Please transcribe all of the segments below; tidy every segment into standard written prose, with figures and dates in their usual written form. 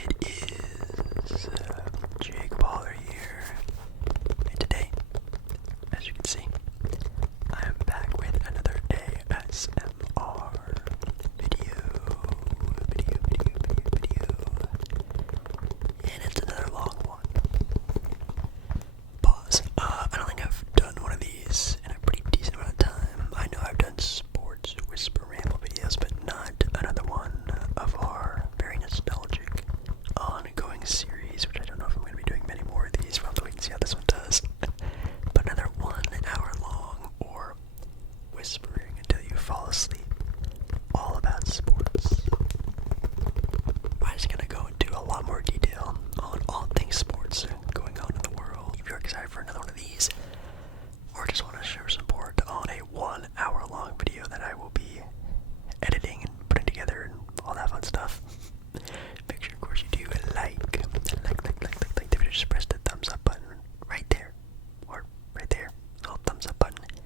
It is Jake Baller here, and today, as you can see, I am back with another ASMR video, and it's another long one. Pause. I don't think I've done one of these in a pretty decent amount of time. I know I've done sports whisper ramble videos, but not another one of our very nostalgic ongoing series, which I don't know if I'm going to be doing many more of these. We'll have to wait and see how this one does. But another 1 hour long, or whispering until you fall asleep, all about sports. I'm just going to go into a lot more detail on all things sports going on in the world. If you're excited for another one of these, or just want to show support on a 1 hour long video that I will be editing and putting together and all that fun stuff, make sure, of course, you do like the video. Just press the thumbs up button right there, or right there, little thumbs up button. It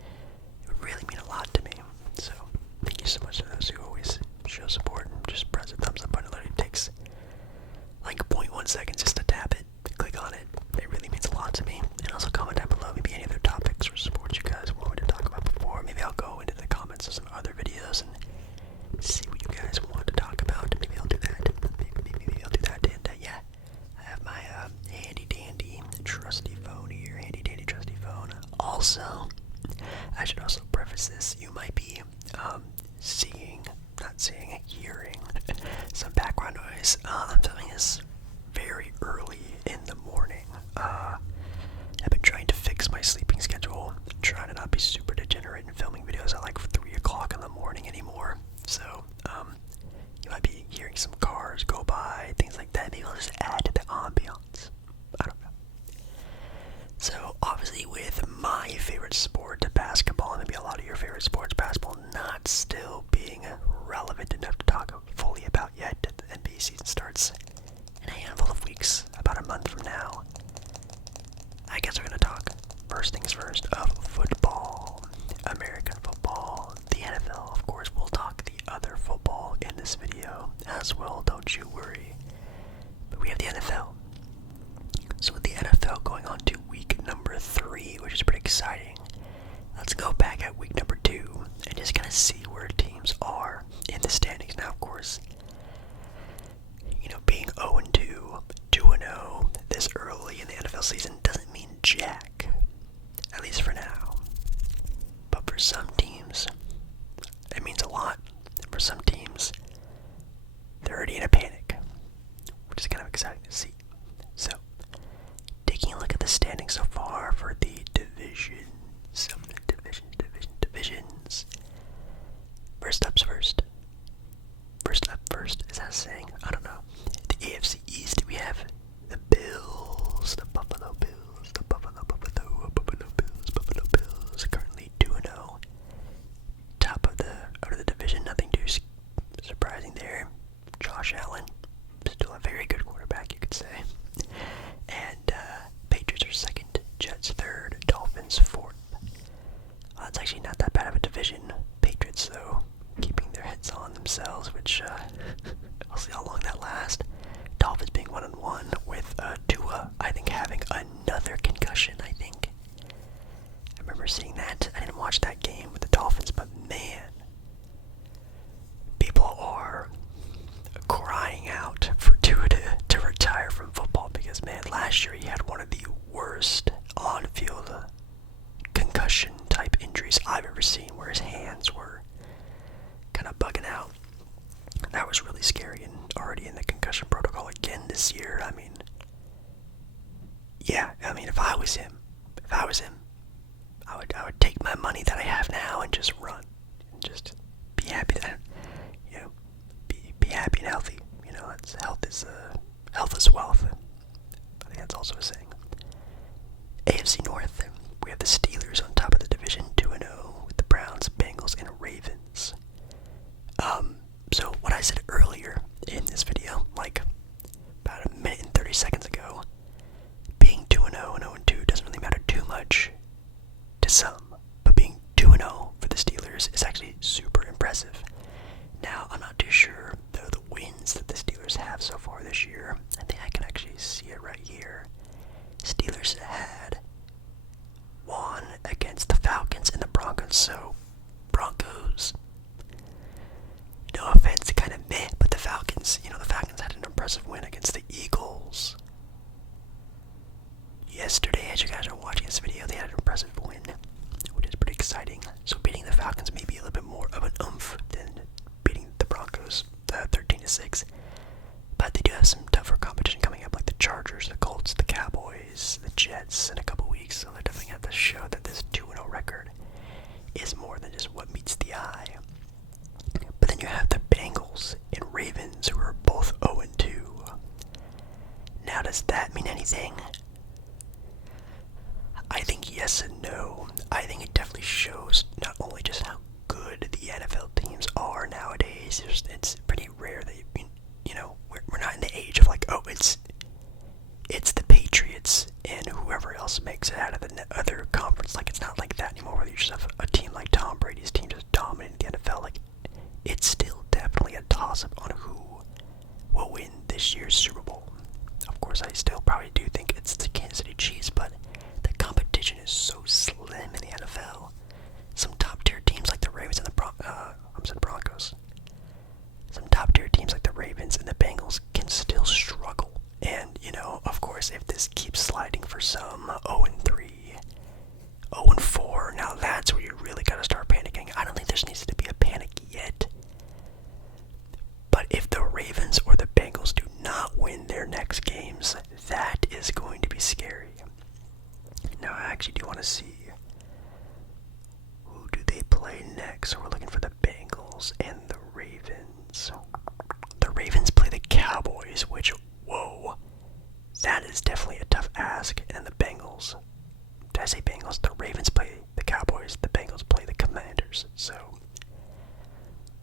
would really mean a lot to me. So thank you so much to those who always show support. And just press the thumbs up button. It literally takes like 0.1 seconds just to tap it, click on it. It really means a lot to me. And also comment down below maybe any other topics or sports you guys want me to talk about before. Maybe I'll go into the comments of some other videos and see what you guys want to talk about. Maybe I'll do that. Maybe I'll do that. And yeah, I have my handy dandy trusty phone here. Handy dandy trusty phone. Also, I should also preface this. You might be hearing some background noise. I'm filming this very early in the morning. I've been trying to fix my sleeping schedule, trying to not be super degenerate and filming videos at like 3 o'clock in the morning anymore. So, you might be hearing some cars go by, things like that. Maybe I'll just add to the ambiance. I don't know. So, obviously, with my favorite sport, basketball, and maybe a lot of your favorite sports, basketball, not still being relevant enough to talk fully about yet. The NBA season starts in a handful of weeks, about a month from now. I guess we're going to talk, first things first, of football, American football, the NFL. Of course, we'll talk the other football in this video as well, don't you worry. But we have the NFL. So with the NFL going on to week number 3, which is pretty exciting, let's go back at week number 2 and just kind of see where teams are in the standings. Now, of course, you know, being 0-2, 2-0 this early in the NFL season doesn't mean jack, at least for now. But for some teams, it means a lot. For some teams, they're already in a panic, which is kind of exciting to see. So, taking a look at the standings so far for the divisions. First up first. Is that a saying? I don't know. The AFC East, we have the Bills, the Buffalo Bills, currently 2-0. Top of the division, nothing too surprising there. Josh Allen, still a very good quarterback, you could say. And Patriots are second, Jets third, Dolphins fourth. It's actually not that bad of a division. Patriots, though, keeping their heads on themselves, which we'll see how long that lasts. Dolphins being 1-1 with Tua, I think, having another concussion. I remember seeing that. I didn't watch that game with the Dolphins, but man, people are crying out for Tua to retire from football because, man, last year he had one of the worst on-field concussion type injuries I've ever seen, where his hands were kind of bugging out. That was really scary, and already in the concussion protocol again this year. I mean, if I was him, I would take my money that I have now and just run, and just be happy that, be happy and healthy. Health is wealth. I think that's also a saying. AFC North, we have the Steelers on top of the division, 2-0, with the Browns, Bengals, and Ravens. So what I said earlier in this video, like about a minute and 30 seconds ago, being 2-0 and 0-2 doesn't really matter too much to some, but being 2-0 for the Steelers is actually super impressive. Now, I'm not too sure, though, the wins that the Steelers have so far this year. 6. But they do have some tougher competition coming up, like the Chargers, the Colts, the Cowboys, the Jets in a couple weeks. So they're definitely going to have to show that this 2-0 record is more than just what meets the eye. But then you have the Bengals and Ravens, who are both 0-2. Now, does that mean anything? I think yes and no. I think it definitely shows not only just how good the NFL teams are nowadays. It's pretty rare that we're not in the age of like, oh, it's the Patriots and whoever else makes it out of the other conference. Like, it's not like that anymore. Whether you just have a team like Tom Brady's team just dominating the NFL, like, it's still definitely a toss-up on who will win this year's Super Bowl. Of course, I still probably do think it's the Kansas City Chiefs, but the competition is so slim in the NFL. Some top-tier teams like the Ravens and the Broncos. Some top-tier teams like the Ravens and the Bengals can still struggle. And, of course, if this keeps sliding for some 0-3, 0-4, now that's where you really got to start panicking. I don't think there needs to be a panic yet. But if the Ravens or the Bengals do not win their next games, that is going to be scary. Now, I actually do want to see who do they play next. So we're looking for the Bengals and the Ravens. The Ravens play the Cowboys, which, whoa, that is definitely a tough ask. And then the Bengals, did I say Bengals? The Ravens play the Cowboys, the Bengals play the Commanders. So,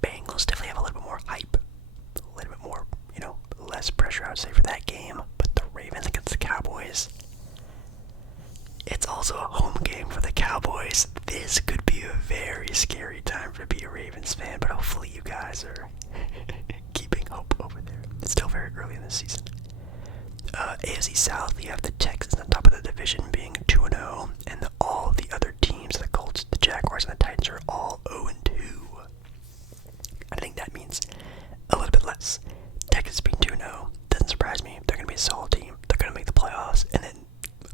Bengals definitely have a little bit more hype, a little bit more, less pressure, I would say, for that game. But the Ravens against the Cowboys, it's also a home game for the Cowboys. This could be a very scary time to be a Ravens fan, but hopefully you guys are keeping hope over there. It's still very early in the season. AFC South, you have the Texans on top of the division being 2-0, and all the other teams, the Colts, the Jaguars, and the Titans are all 0-2. I think that means a little bit less. Texans being 2-0 doesn't surprise me. They're going to be a solid team. They're going to make the playoffs. And then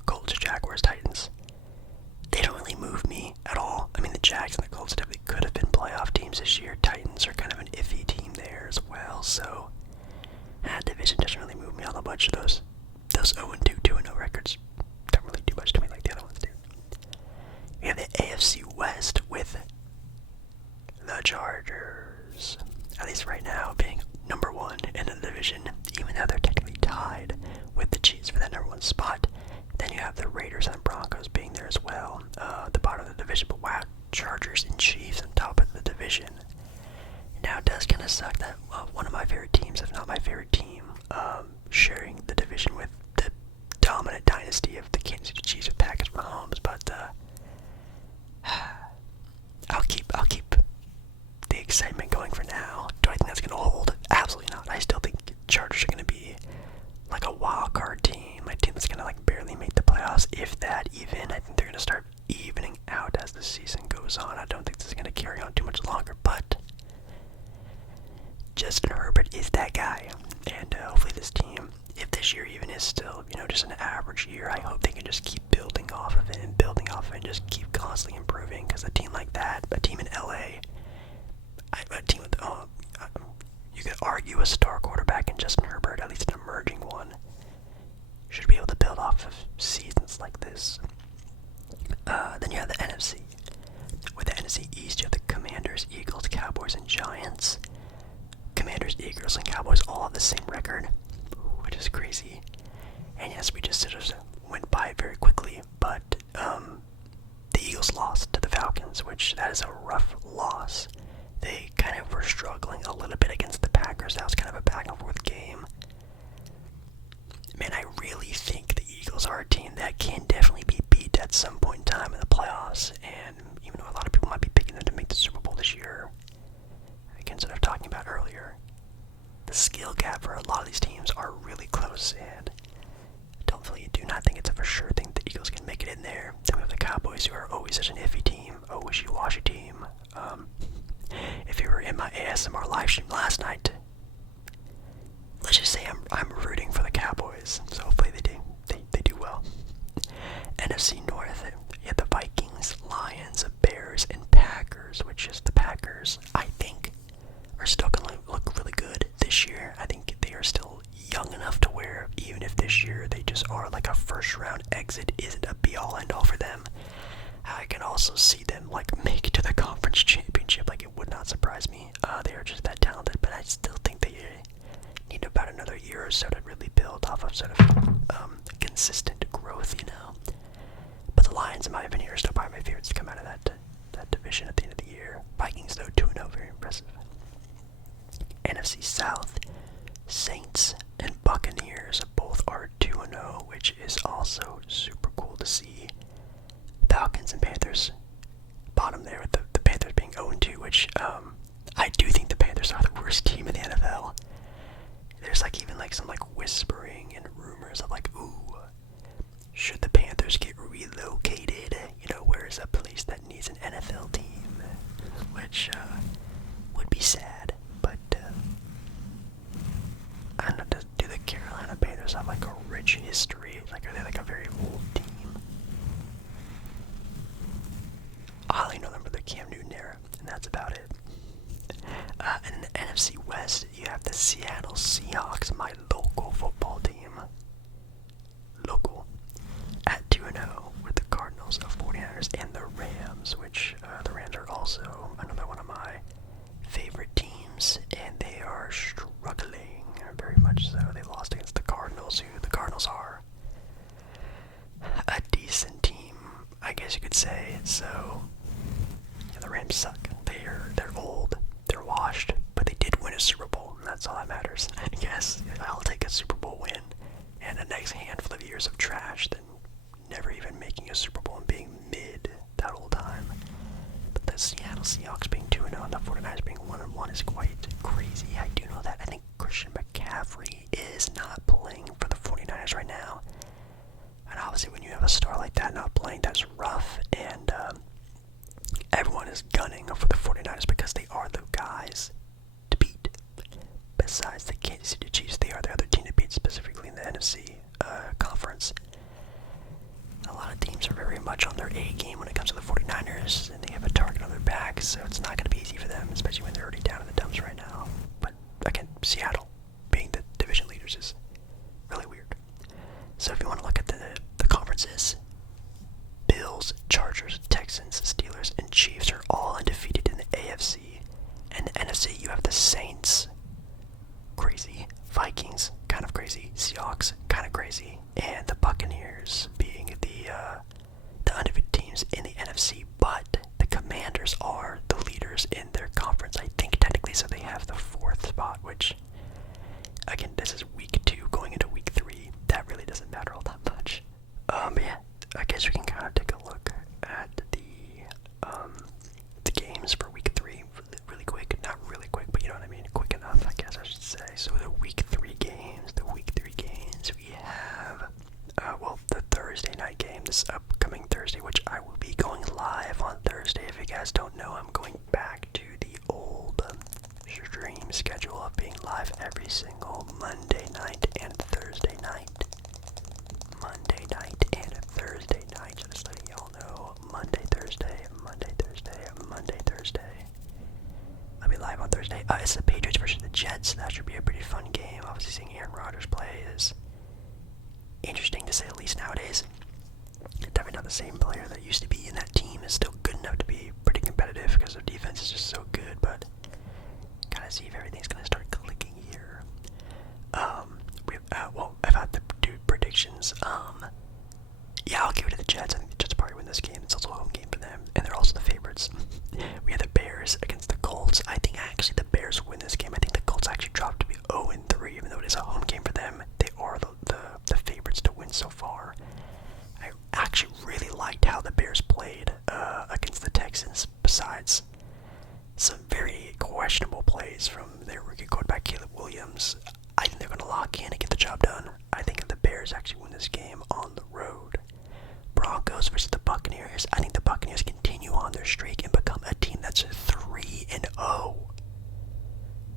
Colts, Jaguars, Titans, they don't really move me at all. I mean, the Jags and the Colts definitely could have been playoff teams this year. Titans are kind of an iffy team there as well. So that division doesn't really move me all that much. Those 0-2, 2-0 records don't really do much to me like the other ones do. We have the AFC West with the Chargers, at least right now, being number one in the division, even though they're technically tied with the Chiefs for that number one spot. Then you have the Raiders and Broncos being there as well, the bottom of the division. But wow, Chargers and Chiefs on top of the division. Now, it does kind of suck that one of my favorite teams, if not my favorite team, sharing the division with the dominant dynasty of the Kansas City Chiefs with Patrick Mahomes. But I'll keep the excitement going for now. Do I think that's going to hold? Absolutely not. I still think Chargers are going to be like a wild card team, a team that's going to like barely make the playoffs, if that even. I think they're going to start evening out as the season goes on. I don't think this is going to carry on too much longer, but Justin Herbert is that guy, and hopefully this team, if this year even is still, just an average year, I hope they can just keep building off of it and just keep constantly improving, because a team like that, a team in LA, a team with, you could argue a star quarterback in Justin Herbert, at least an emerging one, should be able to build off of seasons like this. Then you have the NFC. With the NFC East, you have the Commanders, Eagles, Cowboys, and Giants. Commanders, Eagles, and Cowboys all have the same record, which is crazy. And yes, we just sort of went by it very quickly, but the Eagles lost to the Falcons, which that is a rough loss. They kind of were struggling a little bit against the Packers. That was kind of a back and forth game. Man, I really think the Eagles are a team that can definitely be beat at some point in time in the playoffs, and even though a lot of people might be picking them to make the Super Bowl this year, again, sort of talking about earlier, the skill gap for a lot of these teams are really close, and I don't do not think it's a for sure thing the Eagles can make it in there. Then we have the Cowboys, who are always such an iffy team, a wishy-washy team. If you were in my ASMR live stream last night, let's just say I'm rooting for the Cowboys, so hopefully they do well. NFC North, you have the Vikings, Lions, Bears, and Packers, which is the Packers, I think, are still going to look really good this year. like a first round exit isn't a be all end all for them. I can also see them like make it to the conference championship. Like it would not surprise me. They are just that talented, but I still think they need about another year or so to really build off of sort of consistent growth, you know. But the Lions, in my opinion, are still probably my favorites to come out of that division at the end of the year. Vikings, though, 2-0, very impressive. NFC South, Saints and Buccaneers both are 2-0, which is also super cool to see. Falcons and Panthers, bottom there with the Panthers being 0-2, which I do think the Panthers are the worst team in the NFL. There's like even like some like whispering and rumors of like, ooh, should the Panthers get relocated? You know, where is a place that needs an NFL team? Which would be sad, but I don't know, do the Carolina Panthers have like a rich history? Like, are they like a very old team? I only know them for the Cam Newton era, and that's about it. And in the NFC West, you have the Seattle Seahawks, my local football team. Local. At 2-0 with the Cardinals, the 49ers, and the Rams, which the Rams are also another one of my favorite teams, and they are struggling very much so. They lost against the Cardinals, who the Cardinals are a decent team, I guess you could say. So yeah, the Rams suck. They're old, they're washed, but they did win a Super Bowl, and that's all that matters. I guess I'll take a Super Bowl win and the next handful of years of trash than never even making a Super Bowl and being mid that whole time. But the Seattle Seahawks being 2-0 and the 49ers being 1-1 is quite crazy. I do know that. I think Christian McCaffrey is not playing for the 49ers right now. And obviously when you have a star like that not playing, that's rough. And everyone is gunning for the 49ers because they are the guys to beat. Besides the Kansas City Chiefs, they are the other team to beat, specifically in the NFC conference. A lot of teams are very much on their A game when it comes to the 49ers, and they have a target on their back, so it's not going to be easy for them, especially when they're already down in the dumps right now. But again, Seattle being the division leaders is really weird. So if you want to look at the conferences, Bills, Chargers, Texans, Steelers, and Chiefs are all undefeated in the AFC. And the NFC, you have the Saints, crazy, Vikings, kind of crazy, Seahawks, kind of crazy, and the Buccaneers being the undefeated teams in the NFC. But the Commanders are the leaders in their conference, I think, technically, so they have the 4th spot, which, again, this is week 2 going into week 3. That really doesn't matter all that much. But yeah, I guess we can kind of take a look at the games for week 3 really quick. Not really quick, but you know what I mean, quick enough, I guess I should say. So the week 3 games, we have the Thursday night game, this upcoming Thursday, which I will be going live on Thursday. If you guys don't know, I'm going back to the old stream schedule of being live every single Monday night and Thursday night. Monday night and Thursday night. So just letting y'all know, Monday, Thursday. I'll be live on Thursday. It's the Patriots versus the Jets. That should be a pretty fun game. Obviously, seeing Aaron Rodgers play is interesting to say the least nowadays. Definitely not the same player that used to be in that team. Is still good enough to be pretty competitive because their defense is just so good. But gotta see if everything's gonna start clicking here. I've had to do predictions. Yeah, I'll give it to the Jets. I think the Jets probably win this game. It's also a home game for them, and they're also the favorites. We have the Bears against the Colts. I think actually the Bears win this game. I think the Colts actually dropped to be 0-3, even though it is a home game for them. They are the favorites to win so far. I actually really liked how the Bears played against the Texans, besides some very questionable plays from their rookie quarterback Caleb Williams. I think they're going to lock in and get the job done. I think if the Bears actually win this game on the road. Broncos versus the Buccaneers. I think the Buccaneers continue on their streak and become a team that's 3-0.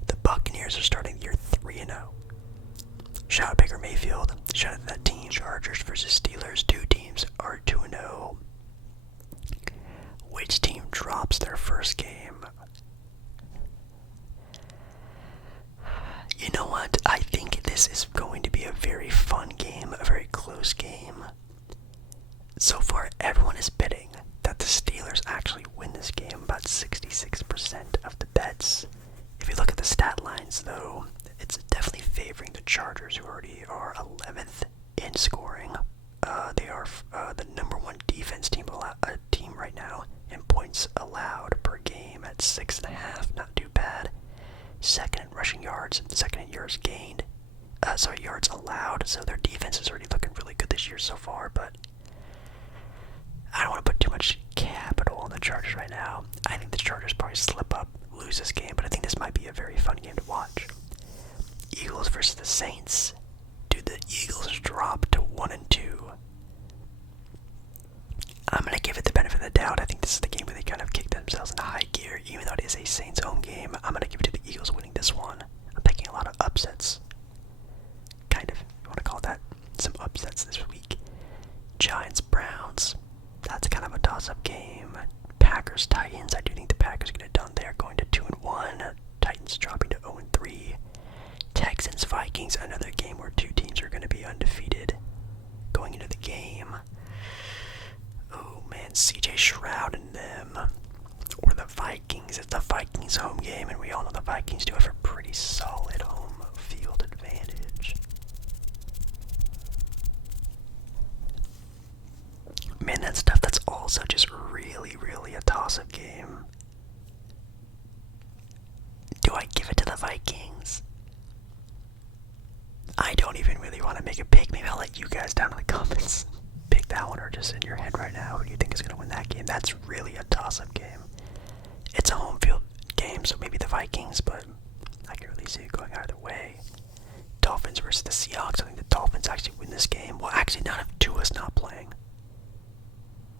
The Buccaneers are starting the year 3-0. Shout out Baker Mayfield. Shout out to that team. Chargers versus Steelers. 2 teams are 2-0. Which team drops their first game? You know what? I think this this is going to be a very fun game, a very close game. So far, everyone is betting that the Steelers actually win this game, about 66% of the bets. If you look at the stat lines, though, it's definitely favoring the Chargers, who already are 11th in scoring. They are the #1 defense team right now in points allowed per game at 6.5, not too bad. Second in rushing yards, second in yards gained. Yards allowed. So their defense is already looking really good this year so far, but I don't want to put too much capital on the Chargers right now. I think the Chargers probably slip up, lose this game, but I think this might be a very fun game to watch. Eagles versus the Saints. Do the Eagles drop to 1-2? I'm going to give it the benefit of the doubt. I think this is the game where they kind of kick themselves into high gear, even though it is a Saints home game. I'm going to give it to the Eagles winning this one. I'm picking a lot of upsets. Kind of, if you want to call that some upsets this week. Giants, Browns. That's kind of a toss-up game. Packers, Titans. I do think the Packers get it done there, going to 2-1. Titans dropping to 0-3. Texans, Vikings. Another game where two teams are going to be undefeated going into the game. Oh man, CJ Stroud and them. Or the Vikings. It's the Vikings home game, and we all know the Vikings do have a pretty solid home field advantage. Man, that stuff, that's also just really, really a toss-up game. Do I give it to the Vikings? I don't even really want to make a pick. Maybe I'll let you guys down in the comments pick that one, or just in your head right now who do you think is going to win that game. That's really a toss-up game. It's a home field game, so maybe the Vikings, but I can really see it going either way. Dolphins versus the Seahawks. I think the Dolphins actually win this game. Well, actually, not if Tua's not playing.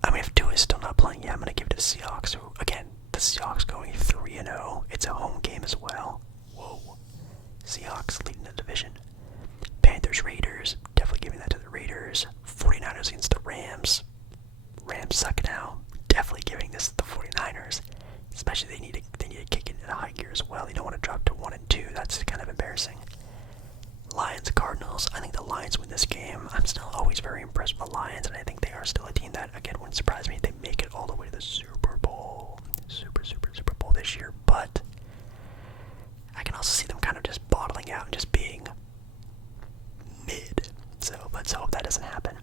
I mean, if Tua's still not playing, yeah, I'm going to give it to the Seahawks. So, again, the Seahawks going 3-0. It's a home game as well. Whoa. Seahawks leading the division. Panthers, Raiders. Definitely giving that to the Raiders. 49ers against the Rams. Rams suck now. Definitely giving this to the 49ers. Especially they need to kick it into high gear as well. They don't want to drop to 1-2. That's kind of embarrassing. Lions, Cardinals. I think the Lions win this game. I'm still always very impressed with the Lions, and I think they are still a team that, again, wouldn't surprise me if they make it all the way to the Super Bowl. Super Bowl this year. But I can also see them kind of just bottling out and just being mid. So let's hope that doesn't happen.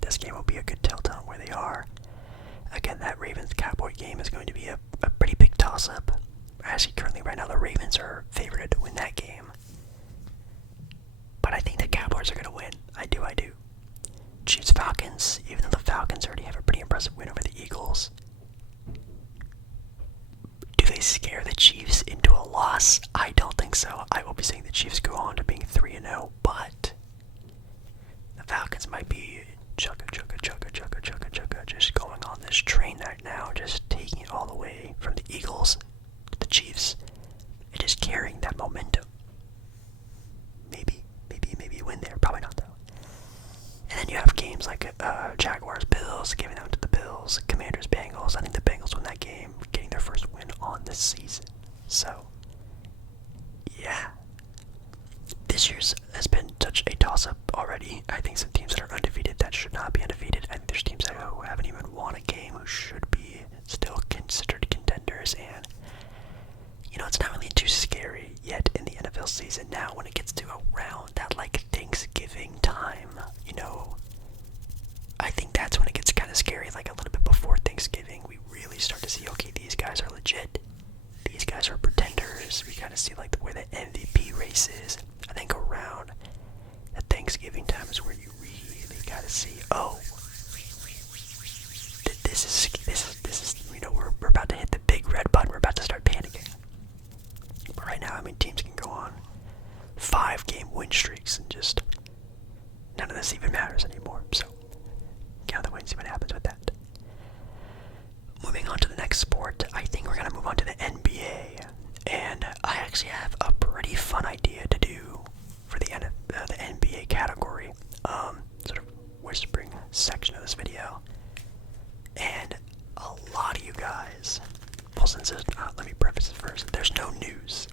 This game will be a good telltale on where they are. Again, that Ravens-Cowboy game is going to be a pretty big toss-up. Actually, currently right now, the Ravens are favored to win that game. But I think the Cowboys are going to win. I do. Chiefs-Falcons, even though the Falcons already have a pretty impressive win over the Eagles. Do they scare the Chiefs into a loss? I don't think so. I will be saying the Chiefs go on to being 3-0, but the Falcons might be chugga, just going on this train right now, just taking it all the way from the Eagles to the Chiefs, and just carrying that momentum. Maybe win there. Probably not, though. And then you have games like Jaguars-Bills, giving them to the Bills, Commanders-Bengals. I think the Bengals win that game, getting their first win on this season. So, yeah. This year's has been such a toss-up already. I think some teams that are undefeated that should not be undefeated, and there's teams that haven't even won a game who should be still considered contenders, and it's not really too scary yet in the NFL season. Now, when it gets to around that, like, Thanksgiving time, I think that's when it gets kind of scary, like a little bit before Thanksgiving. We really start to see, okay, these guys are legit. These guys are pretenders. We kind of see, like, where the MVP race is. I think around the Thanksgiving time is where you really got to see, this is, we're about to hit the big red button. We're about to start panicking. But right now, teams can go on 5-game win streaks and just none of this even matters anymore. So, count the wait and see what happens with that. Moving on to the next sport, I think we're going to move on to the NBA. And I actually have a pretty fun idea to do for the NBA category, sort of whispering section of this video. And a lot of you guys, well, since let me preface it first, there's no news.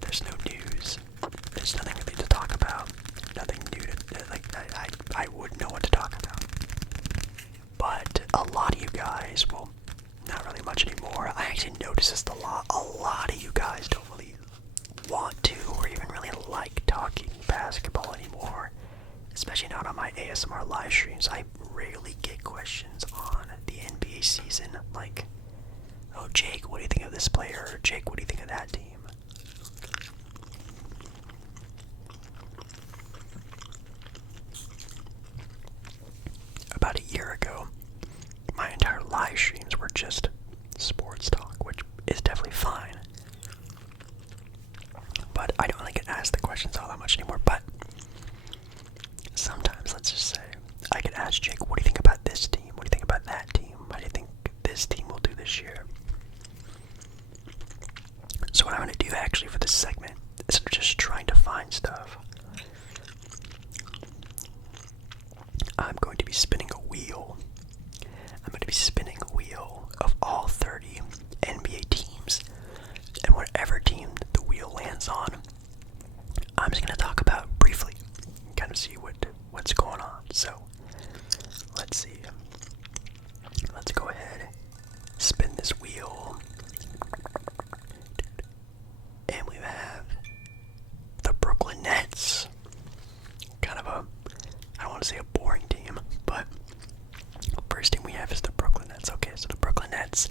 There's no news there's nothing really to talk about. Nothing new to, like, I wouldn't know what to talk about. But a lot of you guys, well, not really much anymore. I actually notice this a lot. A lot of you guys don't really want to or even really like talking basketball anymore. Especially not on my ASMR live streams. I rarely get questions on the NBA season. Like, oh, Jake, what do you think of this player? Or, Jake, what do you think of that team? About a year ago, my entire live streams were just sports talk, which is definitely fine. But I don't really get asked the questions all that much anymore. But sometimes, let's just say, I get asked, Jake, what do you think about this team? What do you think about that team? How do you think this team will do this year? So what I'm going to do actually for this segment is just trying to find stuff. I'm going to be spinning a wheel. I'm going to be spinning a wheel of all 30 NBA teams. And whatever team the wheel lands on, I'm just going to talk about briefly. Kind of see what's going on. So, let's see. Let's go ahead, spin this wheel. And we have the Brooklyn Nets. Kind of a, I don't want to say a boring team, but the first team we have is the Brooklyn Nets. Okay, so the Brooklyn Nets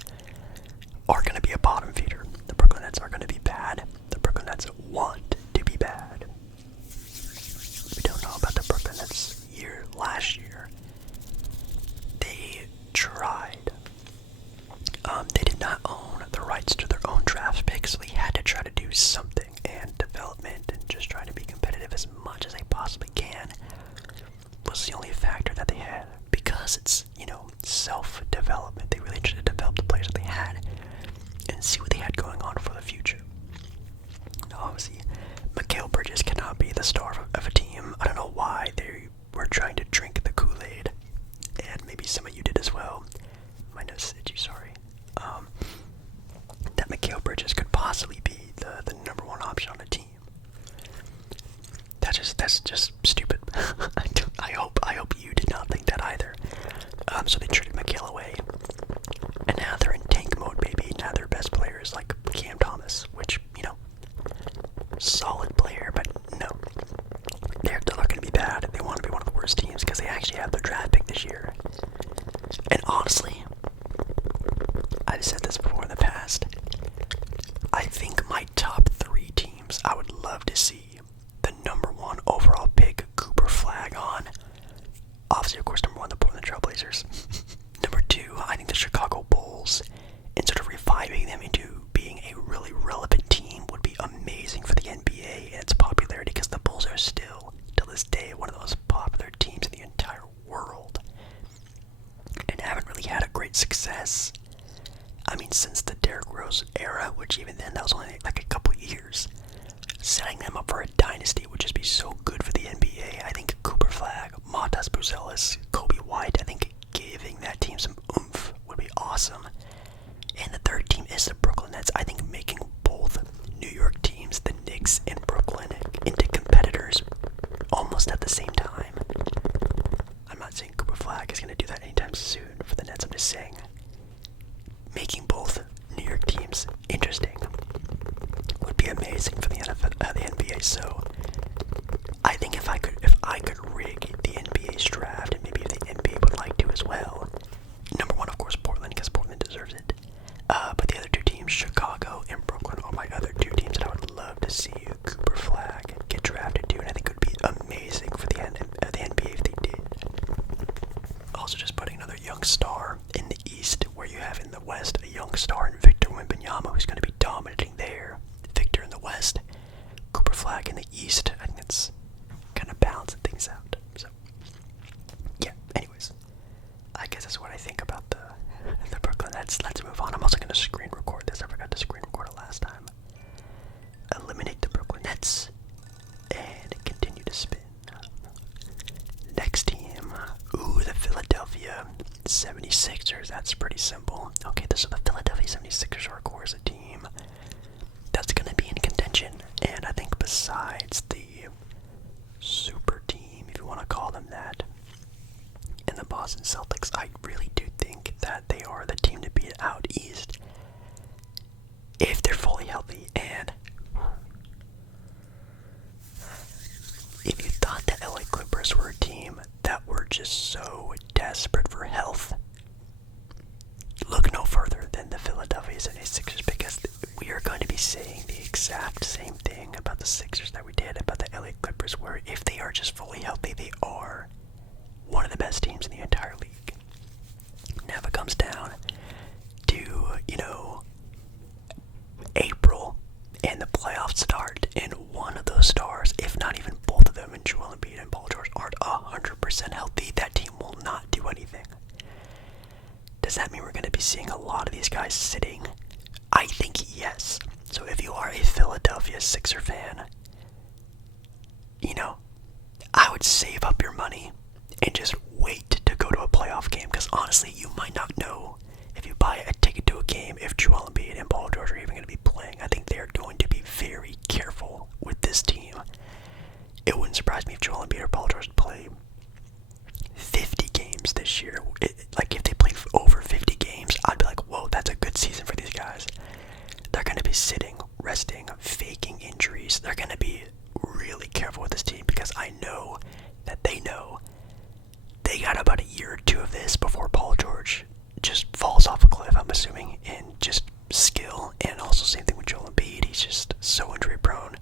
are going to be a bottom feeder. The Brooklyn Nets are going to be bad. The Brooklyn Nets want to be bad. We don't know about the Brooklyn Nets last year. They tried. They did not own the rights to their own draft picks, so they had to try to do something, and development and just try to be competitive as much as they possibly can was the only factor that they had, because it's, self-development. They really tried to develop the players that they had and see what they had going on for the future. Obviously, Mikal Bridges cannot be the star of a team. I don't know why they were trying to drink the Kool-Aid, and maybe some of you did as well. My nose is itchy, sorry. That Mikal Bridges could possibly be the number one option on the team. That's just stupid. I hope you did not think that either. So they traded Mikal away, and now they're in tank mode, baby. Now their best player is like Cam Thomas, which, solid player, but no. They're not going to be bad. They want to be one of the worst teams because they actually have their draft pick this year. And honestly, I've said this before in the past, I think my top 3 teams I would love to see the number 1 overall pick Cooper Flag on. Obviously, of course, number 1, the Portland Trailblazers. Number 2, I think the Chicago Bulls, and sort of reviving them into being a really relevant team would be amazing for the NBA and its popularity, because the Bulls are still, to this day, one of the most popular teams in the entire world, and haven't really had a great success. I mean, since the Derrick Rose era, which even then, that was only like a couple years. Setting them up for a dynasty would just be so good for the NBA. I think Cooper Flag, Montas Buzelis, Kobe White, I think giving that team some oomph would be awesome. And the third team is the Brooklyn Nets. I think making both New York teams, the Knicks and Brooklyn, into competitors almost at the same time. I'm not saying Cooper Flag is going to do that anytime soon for the Nets. I'm just saying making both New York teams interesting would be amazing for the NBA. So I think if I could rig the NBA's draft, and maybe if the NBA would like to as well. Number 1, of course, Portland, because Portland deserves it. But the other 2 teams, Chicago and Brooklyn, are my other 2 teams that I would love to see Cooper Flag get drafted to, and I think it would be amazing for the NBA if they did. Also, just putting another young star in the East, where you have in the West a young star in Victor Wembanyama, who's going to be dominating there. Victor in the West, Cooper Flag in the East. I think that's kind of balancing things out. So, yeah. Anyways, I guess that's what I think about the Brooklyn Nets. Let's move on. I'm also going to screen record this. I forgot to screen record it last time. Eliminate the Brooklyn Nets and continue to spin. Next team. Ooh, the Philadelphia 76ers. That's pretty simple. Okay, so the Philadelphia 76ers are, of course, a team that's going to be in contention. And I think besides the Boston Celtics. I really do think that they are the team to beat out East if they're fully healthy. And if you thought the LA Clippers were a team that were just so desperate for health, look no further than the Philadelphia 76ers, because we are going to be saying the exact same thing about the Sixers that we did about the LA Clippers, where if they are just fully healthy, they are one of the best teams in the entire league. Now if it comes down to, April and the playoffs start, and one of those stars, if not even both of them, and Joel Embiid and Paul George aren't 100% healthy, that team will not do anything. Does that mean we're going to be seeing a lot of these guys sitting? I think yes. So if you are a Philadelphia Sixer fan, I would save up your money and just wait to go to a playoff game, because honestly, you might not know if you buy a ticket to a game if Joel Embiid and Paul George are even going to be playing. I think they are going to be very careful with this team. It wouldn't surprise me if Joel Embiid or Paul George play 50 games this year. If they played over 50 games, I'd be like, whoa, that's a good season for these guys. They're going to be sitting, resting, faking injuries. They're going to be really careful with this team, because I know that they got about a year or two of this before Paul George just falls off a cliff, I'm assuming, in just skill. And also same thing with Joel Embiid. He's just so injury prone.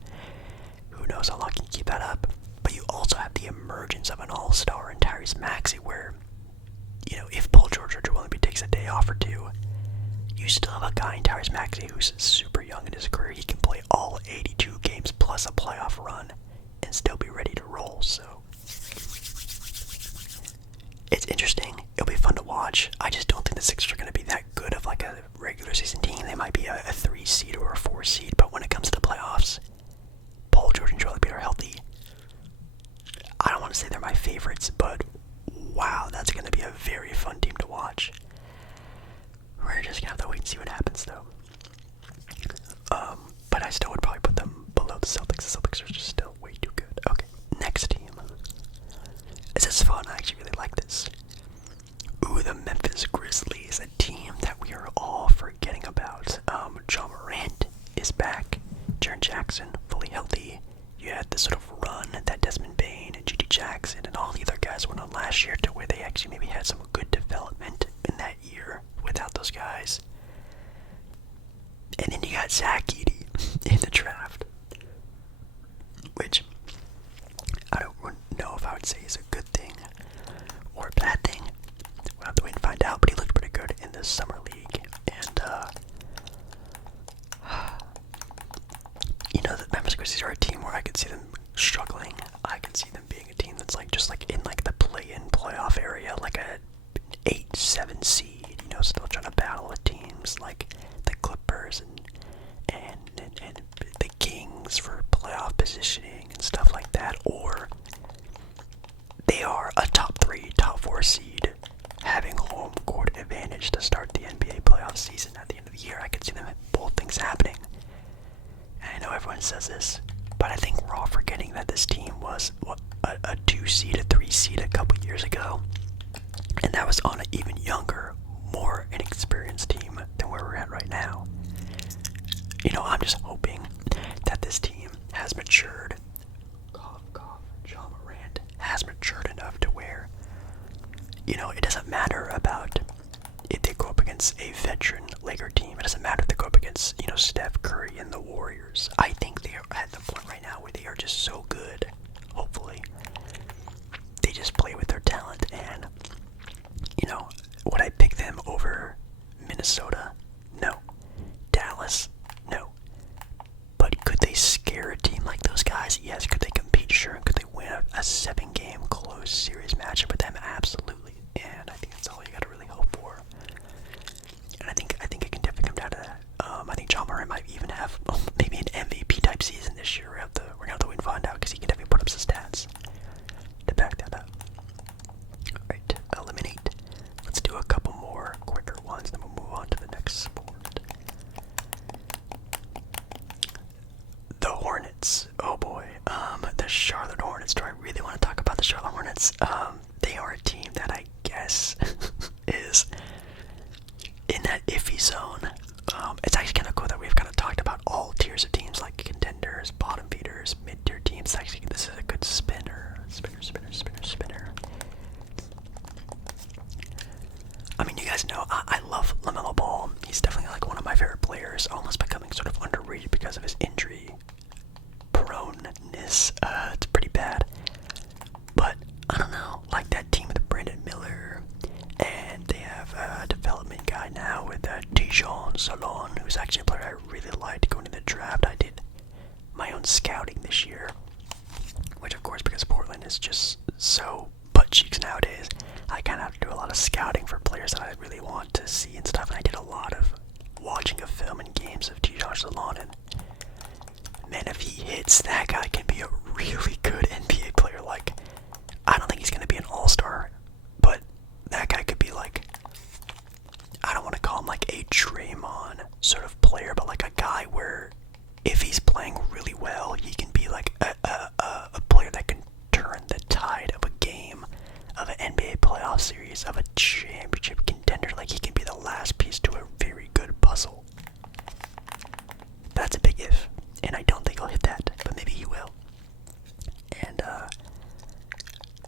Who knows how long he can keep that up. But you also have the emergence of an all-star in Tyrese Maxey, where, if Paul George or Joel Embiid takes a day off or two, you still have a guy in Tyrese Maxey who's super young in his career. He can play all 82 games plus a playoff run and still be ready to roll. So it's interesting. It'll be fun to watch. I just don't think the Sixers are going to be that good of like a regular season team. They might be a 3 seed or a 4 seed, but when it comes to the playoffs, Paul George and Joel Embiid are healthy. I don't want to say they're my favorites, but wow, that's going to be a very fun team to watch. We're just going to have to wait and see what happens, though. But I still would probably put them below the Celtics. The Celtics are just still way too good. Okay, next team. This is fun. I actually really like this. Ooh, the Memphis Grizzlies, a team that we are all forgetting about. Ja Morant is back. Jaren Jackson, fully healthy. You had this sort of run that Desmond Bane and G.D. Jackson and all the other guys went on last year, to where they actually maybe had some good development in that year without those guys. And then you got Zach Edey in the draft, which I don't know if I would say is a good thing or a bad thing. We'll have to wait and find out, but he looked pretty good in the summer league. And the Memphis Grizzlies are a team where I could see them struggling. I can see them being a team that's just in the play-in playoff area, like a 8-7 seed, still trying to battle with teams like the Clippers and the Kings for playoff positioning and stuff like that. Or they are a top 3, top 4 seed, having home court advantage to start the NBA playoff season at the end of the year. I could see them both things happening. And I know everyone says this, but I think we're all forgetting that this team was a 2 seed, a 3 seed a couple years ago. And that was on an even younger, more inexperienced team than where we're at right now. I'm just hoping that this team has matured. Ja Morant has matured enough to where, it doesn't matter about if they go up against a veteran Laker team. It doesn't matter if they go up against, Steph Curry and the Warriors. I think they are at the point right now where they are just so good. Hopefully, they just play with their talent. And, would I pick them over Minnesota? No. Dallas? No. But could they scare a team like those guys? Yes. Could they compete? Sure. Could they win a 7-game close series matchup with them? Absolutely. And I think that's all you got to really hope for. And I think it can definitely come down to that. I think Ja Morant might even have maybe an MVP type season this year. We're gonna have to wait and find out, because he can definitely put up some stats to back that up. Alright, eliminate. Let's do a couple more quicker ones, then we'll move on to the next sport. The Hornets. Oh boy. The Charlotte Hornets. Do I really want to talk about the Charlotte Hornets? They are a team that I guess Memphis is in that iffy zone. It's actually kind of cool that we've kind of talked about all tiers of teams, like contenders, bottom feeders, mid-tier teams. Actually, this is a good spinner. Spinner. I mean, you guys know I love LaMelo Ball. He's definitely like one of my favorite players, almost becoming sort of underrated because of his injury proneness. It's pretty bad. But I don't know, like that team with Brandon Miller, and they have a development guy now with Dijon Salon, who's actually a player I really liked going to the draft. I did my own scouting this year, which of course, because Portland is just so butt cheeks nowadays, I kind of have to do a lot of scouting for players that I really want to see and stuff. And I did a lot of watching of film and games of Dijon Salon, and man, if he hits, that guy can be a really good NBA player. Like, I don't think he's going to be an all-star, but that guy could be like, I don't want to call him like a Draymond sort of player, but like a guy where if he's playing really well, he can be like a player that can turn the tide of a game, of an NBA playoff series, of a championship contender. Like, he can be the last piece to a very good puzzle. That's a big if, and I don't think he'll hit that, but maybe he will. And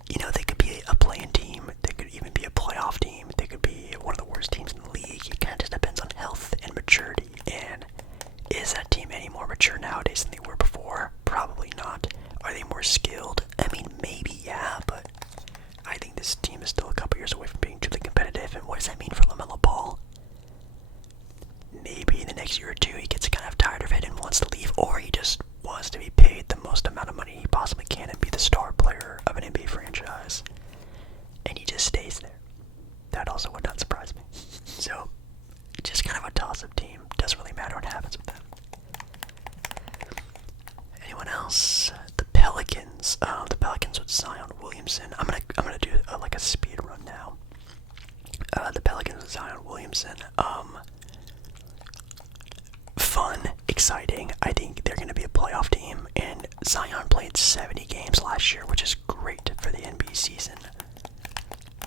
you know, they could be a play-in team, they could even be a playoff team, they could be one of the worst teams in the league. It kind of just depends on health and maturity. And is that team any more mature nowadays than they were before? Probably not. Are they more skilled? I mean, maybe, yeah, but I think this team is still a couple years away from being truly competitive. And what does that mean for LaMelo Ball? Maybe in the next year or two he gets kind of tired of it and wants to leave, or he just wants to be paid the most amount of money he possibly can and be the star player of an NBA franchise, and he just stays there. That also would not surprise me. So, just kind of a toss-up team. Doesn't really matter what happens with them. Anyone else? The Pelicans. The Pelicans with Zion Williamson. I'm gonna do like a speed run now. The Pelicans with Zion Williamson. Fun, exciting. I think they're going to be a playoff team, and Zion played 70 games last year, which is great for the NBA season,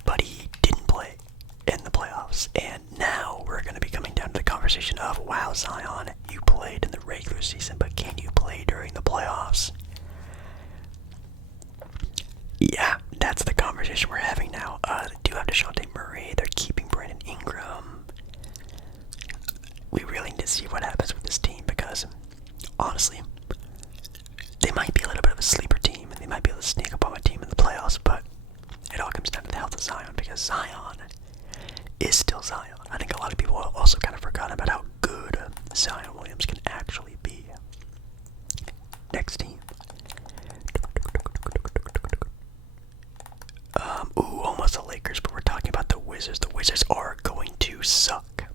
but he didn't play in the playoffs. And now we're going to be coming down to the conversation of, wow, Zion, you played in the regular season, but can you play during the playoffs? Yeah, that's the conversation we're having now. They do have DeJounte Murray. They're keeping Brandon Ingram. We really need to see what happens with this team, because honestly, they might be a little bit of a sleeper team, and they might be able to sneak up on a team in the playoffs, but it all comes down to the health of Zion, because Zion is still Zion. I think a lot of people also kind of forgotten about how good Zion Williams can actually be. Next team. Almost the Lakers, but we're talking about the Wizards. The Wizards are going to suck.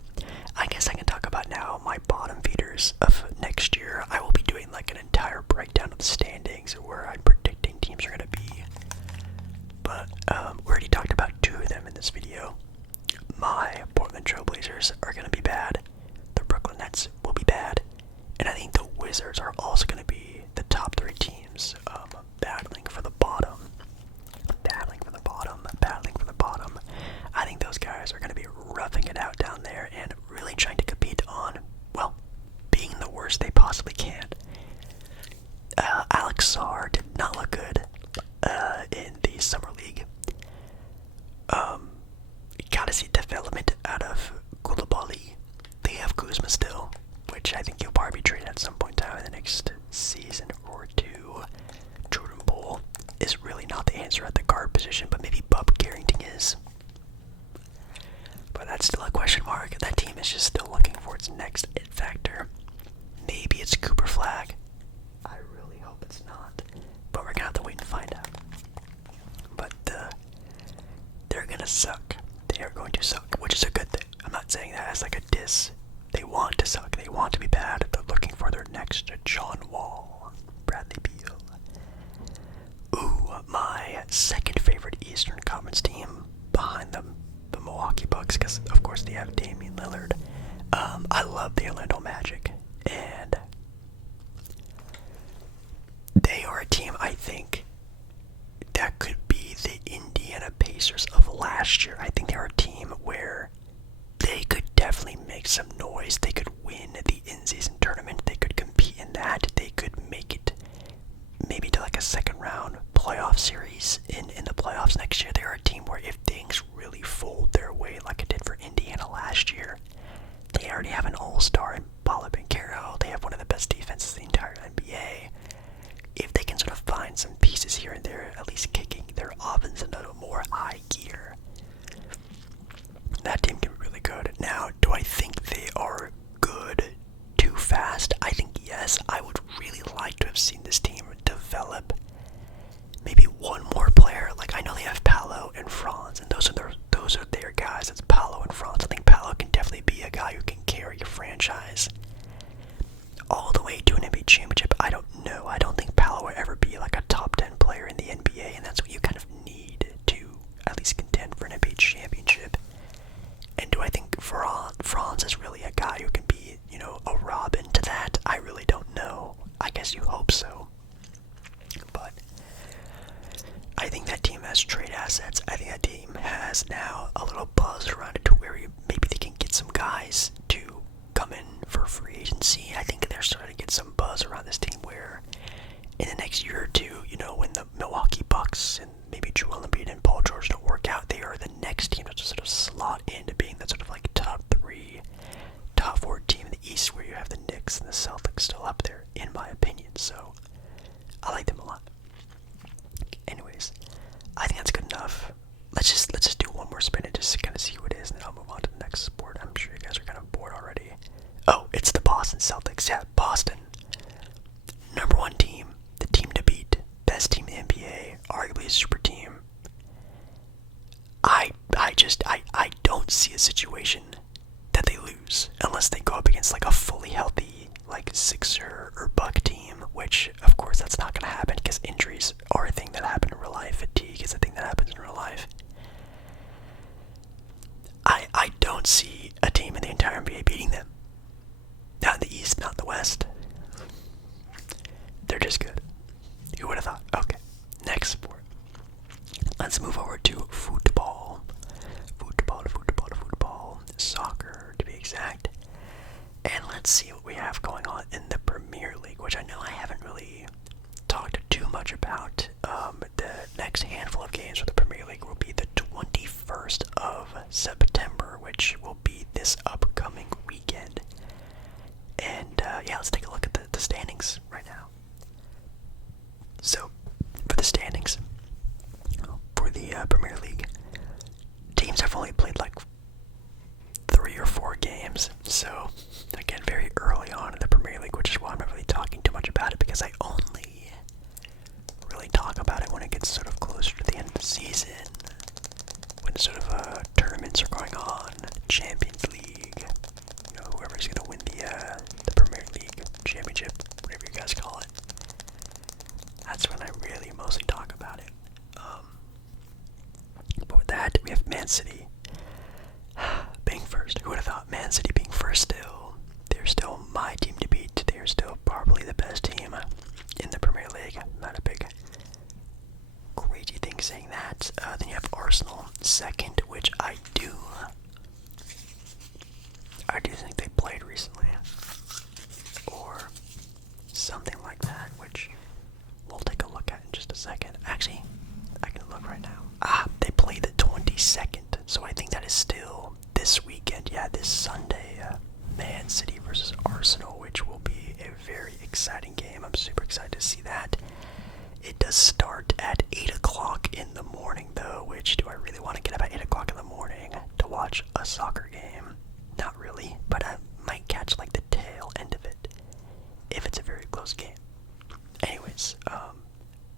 I guess I can talk about now my bottom feeders of next year. I will be doing like an entire breakdown of the standings where I'm predicting teams are going to be. But we already talked about two of them in this video. My Portland Trailblazers are going to be bad. The Brooklyn Nets will be bad. And I think the Wizards are also going to be the top three teams battling for the bottom. I think those guys are going to be roughing it out down there and really trying to compete on, well, being the worst they possibly can. Alex Sarr did not look good in the Summer League. Gotta see development out of Koulibaly. They have Kuzma still, which I think he'll probably be traded at some point in time in the next season or two. Jordan Poole is really not the answer at the guard position, but maybe Bub Carrington is. But that's still a question mark. That team is just still looking for its next it factor. Maybe it's Cooper Flag. I really hope it's not. But we're gonna have to wait and find out. But they're gonna suck. They are going to suck, which is a good thing. I'm not saying that as like a diss. They want to suck. They want to be bad. They're looking for their next John Wall, Bradley Beal. My second favorite Eastern Conference team behind them, the Milwaukee Bucks, because of course they have Damian Lillard. I love the Orlando Magic, and they are a team I think that could be the Indiana Pacers of last year. I think they're a team where they could definitely make some noise. They could win the in-season tournament. They could compete in that. They could make it maybe to like a second round playoff series in the playoffs next year. They're a team where if things really fold their way like it did for Indiana last year, they already have an all-star in Paolo Banchero. They have one of the best defenses in the entire NBA. If they can sort of find some pieces here and there, at least kicking their offense into a more high gear, that team can be really good. Now, do I think they are good too fast? I think yes. I would really like to have seen this team develop maybe one more player. Like, I know they have Paolo and Franz, and those are their guys. It's Paolo and Franz. I think Paolo can definitely be a guy who can carry a franchise all the way to an NBA championship. I don't know. I don't think Paolo will ever be like a top 10 player in the NBA, and that's what you kind of need to at least contend for an NBA championship. And do I think Franz is really a guy who can be, a Robin to that? I really don't know. I guess you hope so. But I think that team has trade assets. I think that team has now a little buzz around it to where maybe they can get some guys to come in for free agency. I think they're starting to get some buzz around this team where in the next year or two, when the Milwaukee Bucks and maybe Joel Embiid and Paul George don't work out, they are the next team to sort of slot into being that sort of like top 3, top 4 team in the East, where you have the Knicks and the Celtics still up there, in my opinion. So I like them a lot. Anyways, I think that's good enough. Let's just do one more spin and just kind of see who it is, and then I'll move on to the next sport. I'm sure you guys are kind of bored already. Oh, it's the Boston Celtics. Yeah, Boston. Number 1 team, the team to beat, best team in the NBA, arguably a super team. I don't see a situation that they lose unless they go up against like a fully healthy like Sixer or Buck team, which of course that's not going to happen because injuries are a thing that happen in real life. Fatigue is a thing that happens in real life. I don't see a team in the entire NBA beating them. Not in the East, not in the West. They're just good. Who would have thought? Okay, next sport. Let's move over to football. Soccer, to be exact. And let's see what we have going on in the Premier League, which I know I haven't really talked too much about. The next handful of games for the Premier League will be the 21st of September, which will be this upcoming weekend. And yeah, let's take a look at the standings right now. So, for the standings for the Premier League, teams have only played like 3 or 4 games. So, again, very early on in the Premier League, which is why I'm not really talking too much about it, because I only really talk about it when it gets sort of closer to the end of the season, when sort of tournaments are going on, Champions League, whoever's going to win the Premier League championship, whatever you guys call it. That's when I really mostly talk about it. But with that, we have Man City being first. Who would have thought Man City being first still? They're still my team to beat. They're still probably the best team in the Premier League. Not a big crazy thing saying that. Then you have Arsenal second, which I do think they played recently. Or something like that, which we'll take a look at in just a second. Actually, I can look right now. They play the 22nd, so I think that is still this weekend. Yeah, this Sunday, Man City versus Arsenal, which will be a very exciting game. I'm super excited to see that. It does start at 8 o'clock in the morning, though, which do I really want to get up at 8 o'clock in the morning to watch a soccer game? Not really, but I might catch like the tail end of it if it's a very close game. Anyways,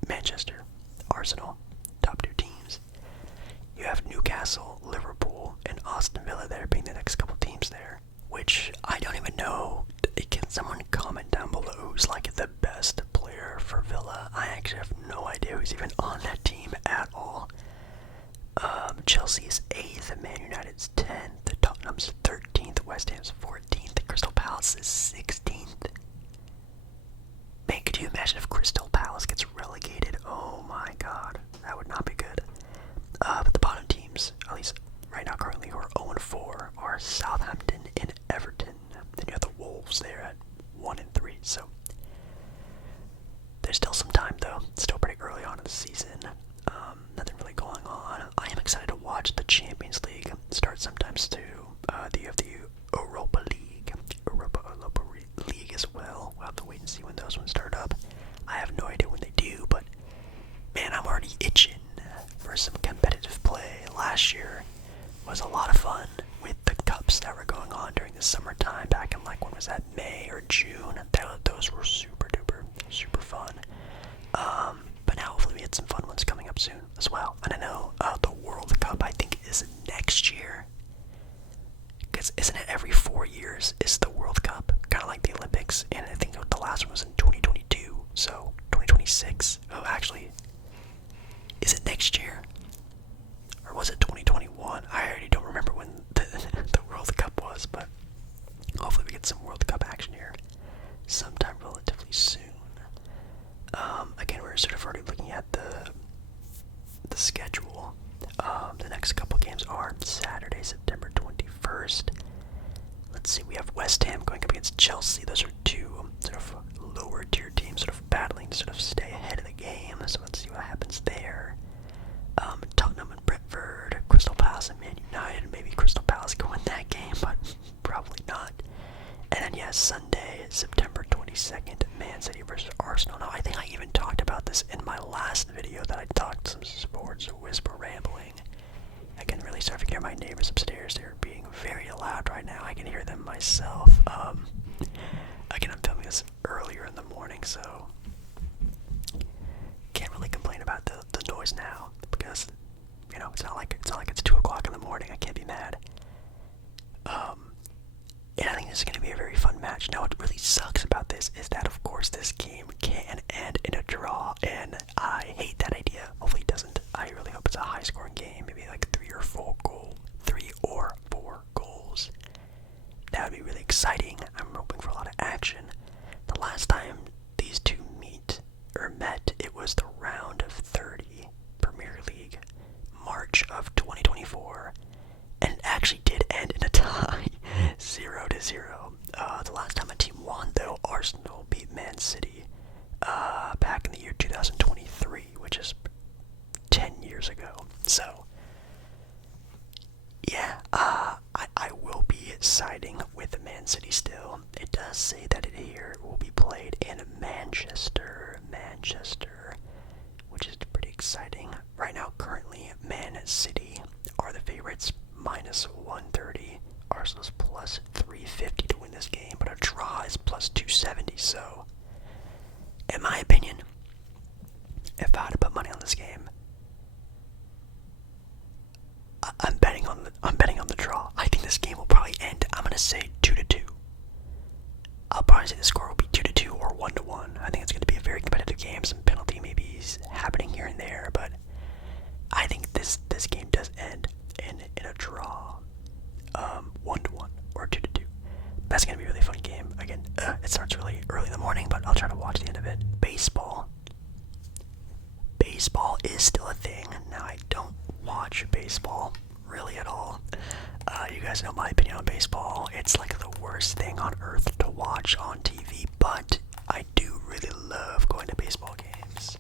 Manchester, Arsenal, top 2 teams. You have Newcastle, Liverpool, and Aston Villa there being the next couple teams there, which I don't even know. Can someone comment down below who's like the best player for Villa? I actually have no idea who's even on that team at all. Chelsea's 8th, Man United's 10th, Tottenham's 13th, West Ham's 14th, Crystal Palace is 16th. Man, could you imagine if Crystal Palace gets relegated? Oh my god, that would not be good. But the bottom teams season. Nothing really going on. I am excited to watch the Champions League start sometimes too. You have the Europa League, Europa League as well. We'll have to wait and see when those ones start up. I have no idea when they do, but man, I'm already itching for some competitive play. Last year was a lot of fun with the cups that were going on during the summertime back in like, when was that, May or June? Those were super duper, super fun. But now hopefully we get some fun ones coming up soon as well. And I know the World Cup, I think, is next year. Because isn't it every 4 years is the World Cup? Kind of like the Olympics. And I think the last one was in 2022. So 2026. Oh, actually, is it next year? Or was it 2021? I already don't remember when the World Cup was. But hopefully we get some World Cup action here sometime relatively soon. Again, we're sort of already looking at the schedule. The next couple games are Saturday, September 21st. Let's see, we have West Ham going up against Chelsea. Those are two sort of lower tier teams sort of battling to sort of stay ahead of the game. So let's see what happens there. Tottenham and Brentford, Crystal Palace and Man United. Maybe Crystal Palace can win that game, but probably not. And then, yes, Sunday, September 22nd, Man City versus Arsenal. Now, I think I even talked about this in my last video that I talked some sports whisper rambling. I can really start to hear my neighbors upstairs. They're being very loud right now. I can hear them myself. Again, I'm filming this earlier in the morning, so can't really complain about the noise now because, you know, it's not like it's 2 o'clock in the morning. I can't be mad. And I think this is going to be a very fun match. Now, what really sucks about this is that, of course, this game can end in a draw, and I hate that idea. Hopefully it doesn't. I really hope it's a high-scoring game, maybe like 3 or 4 goals. That would be really exciting. I'm hoping for a lot of action. The last time these two met, it was the round of 30 Premier League, March of 2024. And it actually did end in a tie, 0-0. The last time a team won, though, Arsenal beat Man City back in the year 2023, which is 10 years ago. So, yeah, I will be siding with Man City still. It does say that it here will be played in Manchester, which is pretty exciting. Right now, currently, Man City are the favorites, minus 130. Arsenal's plus 350 to win this game, but a draw is plus 270. So, in my opinion, if I had to put money on this game, I'm betting on the draw. I think this game will probably end, I'm gonna say 2-2. I'll probably say the score will be 2-2 or 1-1. I think it's going to be a very competitive game. Some penalty maybe happening here and there, but I think this game does end in a draw, 1-1 or 2-2. That's going to be a really fun game. Again, it starts really early in the morning, but I'll try to watch the end of it. Baseball is still a thing. Now, I don't watch baseball really at all. You guys know my opinion on baseball. It's like the worst thing on earth to watch on TV, but I do really love going to baseball games.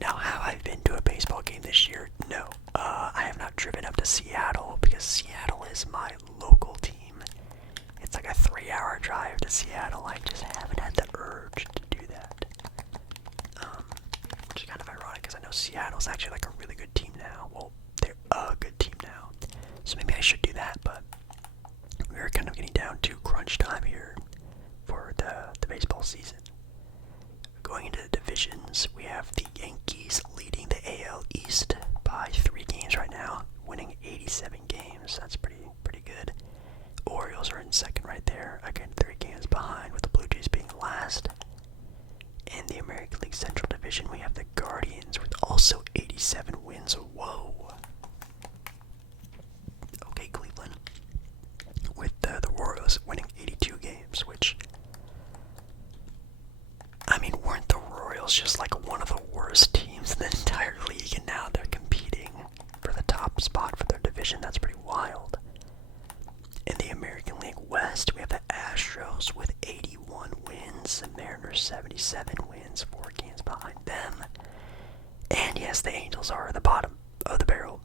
Now, have I been to a baseball game this year? No. I have not driven up to Seattle because Seattle is my local team. It's like a 3-hour drive to Seattle. I just haven't had the urge to do that. Which is kind of ironic because I know Seattle's actually like a really good team now. Well, they're a good team now. So maybe I should do that, but we're kind of getting down to crunch time here for the baseball season. Going into the divisions, we have the Yankees leading the AL East by 3 games right now, winning 87 games. That's pretty good. Orioles are in second right there, again 3 games behind, with the Blue Jays being last. In the American League Central Division, we have the Guardians with also 87 wins. Whoa. Okay, Cleveland, with the Royals winning 82 games, which, I mean, weren't the Royals just like one of the worst teams in the entire league, and now they're competing for the top spot for their division? That's pretty wild. In the American League West, we have the Astros with 81 wins, the Mariners 77 wins, 4 games behind them. yes, the Angels are the bottom of the barrel.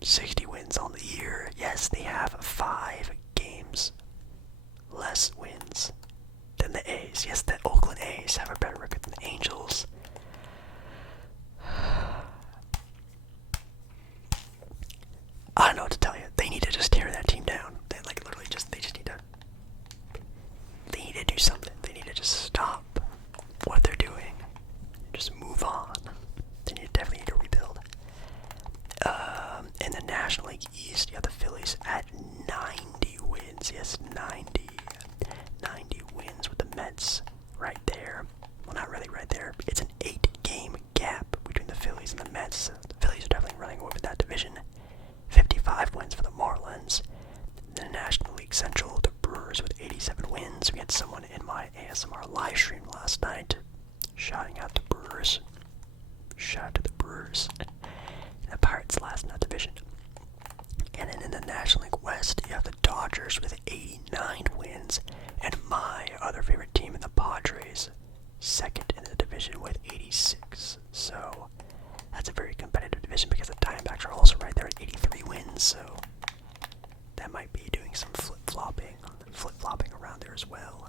60 wins on the year. Yes, they have 5 games less wins than the A's. Yes, the Oakland A's have a better record than the Angels. I don't know what to tell you. They need to just tear that team down. They need to do something. They need to just stop what they're doing. Just move on. They definitely need to rebuild. In the National League East, you have the Phillies at 90 wins. Yes, 90 wins with the Mets right there. Well, not really right there. It's an 8-game gap between the Phillies and the Mets. So the Phillies are definitely running away with that division. 55 wins for the Marlins. In the National League Central, the Brewers with 87 wins. We had someone in my ASMR live stream last night shouting out the Brewers. Shout out to the Brewers. The Pirates last in that division. And then in the National League West, you have the Dodgers with 89 wins. And my other favorite team in the Padres, second in the division with 86. So that's a very competitive division because the Diamondbacks are also right there at 83 wins. So that might be doing some flip-flopping around there as well.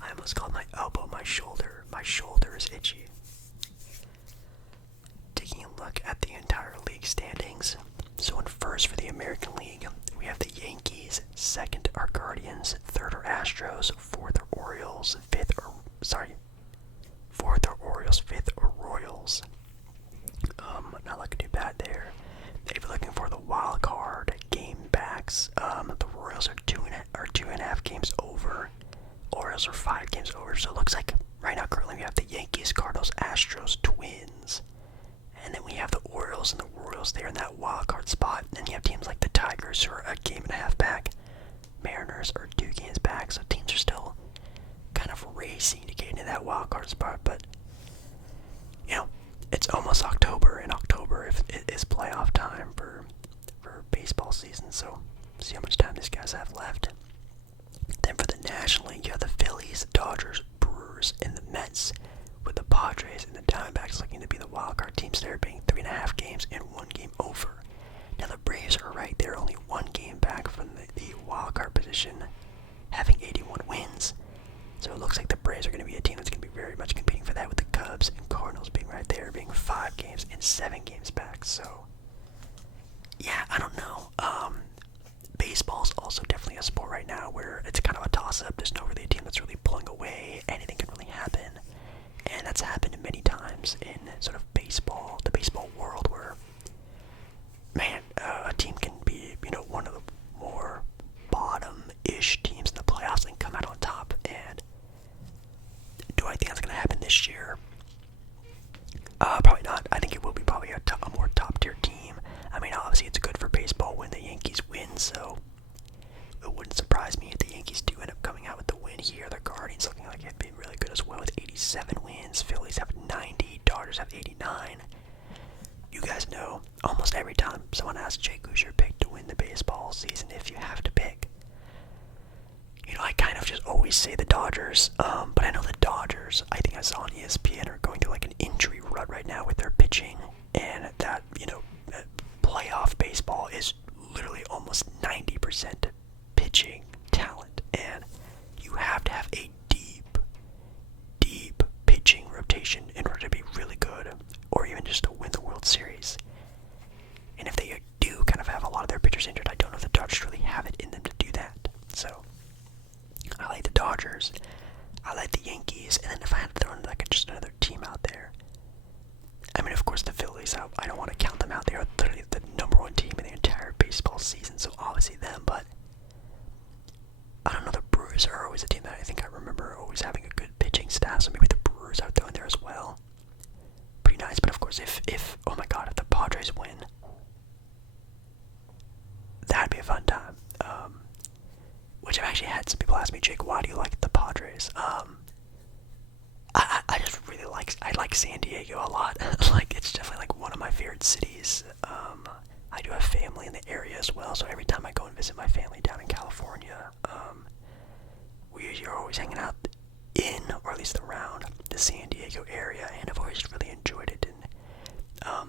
I almost called my elbow my shoulder. My shoulder is itchy. Taking a look at the entire league standings. So in first for the American League, we have the Yankees. Second are Guardians. Third are Astros. Fourth are Orioles. Fourth are Orioles. Fifth are Royals. Not looking too bad there. If you're looking for the wild card game backs, the Royals are two and a half games over. Orioles are 5 games over. So it looks like right now currently we have the Yankees, Cardinals, Astros, Twins. And then we have the Orioles and the Royals there in that wild card spot. And then you have teams like the Tigers who are a game and a half back. Mariners are 2 games back. So teams are still kind of racing to get into that wild card spot. But, you know, it's almost October. And October is playoff time for baseball season. So see how much time these guys have left. Then for the National League, you have the Phillies, Dodgers, Brewers, and the Mets, with the Padres and the Diamondbacks looking to be the wildcard teams there, being 3.5 games and 1 game over. Now the Braves are right there, only 1 game back from the wildcard position, having 81 wins. So it looks like the Braves are going to be a team that's going to be very much competing for that, with the Cubs and Cardinals being right there, being 5 games and 7 games back. So, yeah, I don't know. Baseball's also definitely a sport right now where it's kind of a toss-up. There's no really team that's really pulling away. Anything can really happen. And that's happened many times in sort of baseball, the baseball world, where, man, a team can be, one of the more bottom-ish teams in the playoffs and come out on top. And do I think that's going to happen this year? Probably not. I think it will be probably a more top-tier team. I mean, obviously it's good for baseball when the Yankees win, so it wouldn't surprise me if the Yankees do end up coming out with the win here. The Guardians looking like it'd be really good as well with 87 wins. Phillies have 90. Dodgers have 89. You guys know, almost every time someone asks Jake, who's your pick to win the baseball season, if you have to pick, I kind of just always say the Dodgers. But I know the Dodgers, I think I saw on ESPN, are going through like an injury rut right now with their pitching, and that, playoff baseball is literally almost 90% pitching talent, and you have to have a deep pitching rotation in order to be really good, or even just to win the World Series. And if they do kind of have a lot of their pitchers injured, I don't know if the Dodgers really have it in them to do that. So I like the Dodgers, I like the Yankees, and then if I had to throw in like just another team out there, I mean, of course, the Phillies, I don't want to count them out. They are literally the number 1 team in the entire baseball season, so obviously them, but I don't know, the Brewers are always a team that I think I remember always having a good pitching staff, so maybe the Brewers are throwing there as well. Pretty nice, but of course, if oh my god, if the Padres win, that'd be a fun time. Which I've actually had some people ask me, Jake, why do you like the Padres? I just really like San Diego a lot. Like, it's definitely like one of my favorite cities. I do have family in the area as well, so every time I go and visit my family down in California, we are always hanging out in, or at least around, the San Diego area, and I've always really enjoyed it. And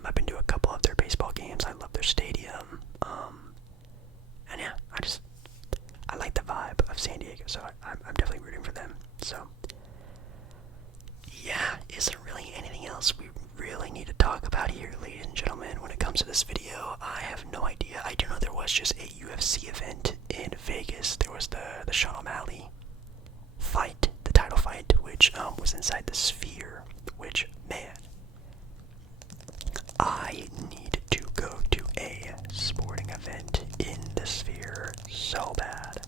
I've been to a couple of their baseball games. I love their stadium. And yeah, I like the vibe of San Diego, so I'm definitely rooting for them. So yeah, is there really anything else we really need to talk about here, ladies and gentlemen, when it comes to this video? I have no idea. I do know there was just a UFC event in Vegas. There was the Sean O'Malley fight, the title fight, which was inside the Sphere, which, man, I need to go to a sporting event in the Sphere so bad.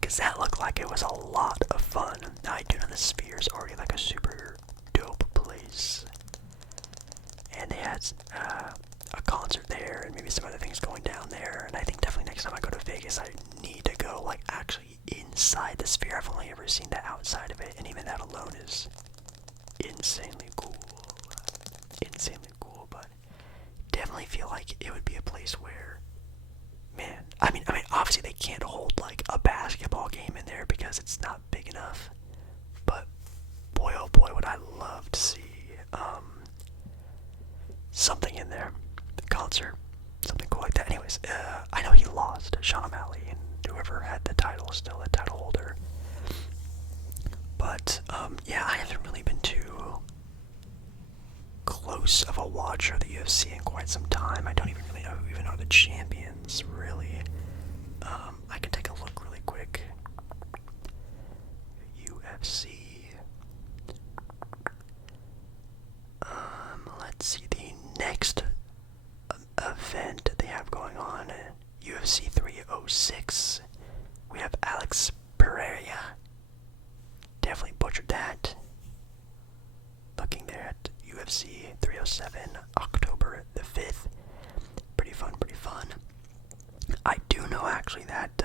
Because that looked like it was a lot of fun. I do know the Sphere is already like a super dope place. And they had a concert there and maybe some other things going down there. And I think definitely next time I go to Vegas, I need to go like actually inside the Sphere. I've only ever seen the outside of it, and even that alone is insanely cool. Insanely cool, but definitely feel like it would be a place where, man, I mean, obviously they can't hold like a basketball game in there because it's not big enough. But boy, oh boy, would I love to see something in there, the concert, something cool like that. Anyways, I know he lost, Sean O'Malley, and whoever had the title is still the title holder. But yeah, I haven't really been too close of a watcher of the UFC in quite some time. I don't even really know who even are the champions, really. I can take a look really quick. UFC. Let's see the next event they have going on. UFC 306. We have Alex Pereira. Definitely butchered that. Looking there at UFC 307, October the 5th. Pretty fun, pretty fun. I do know actually that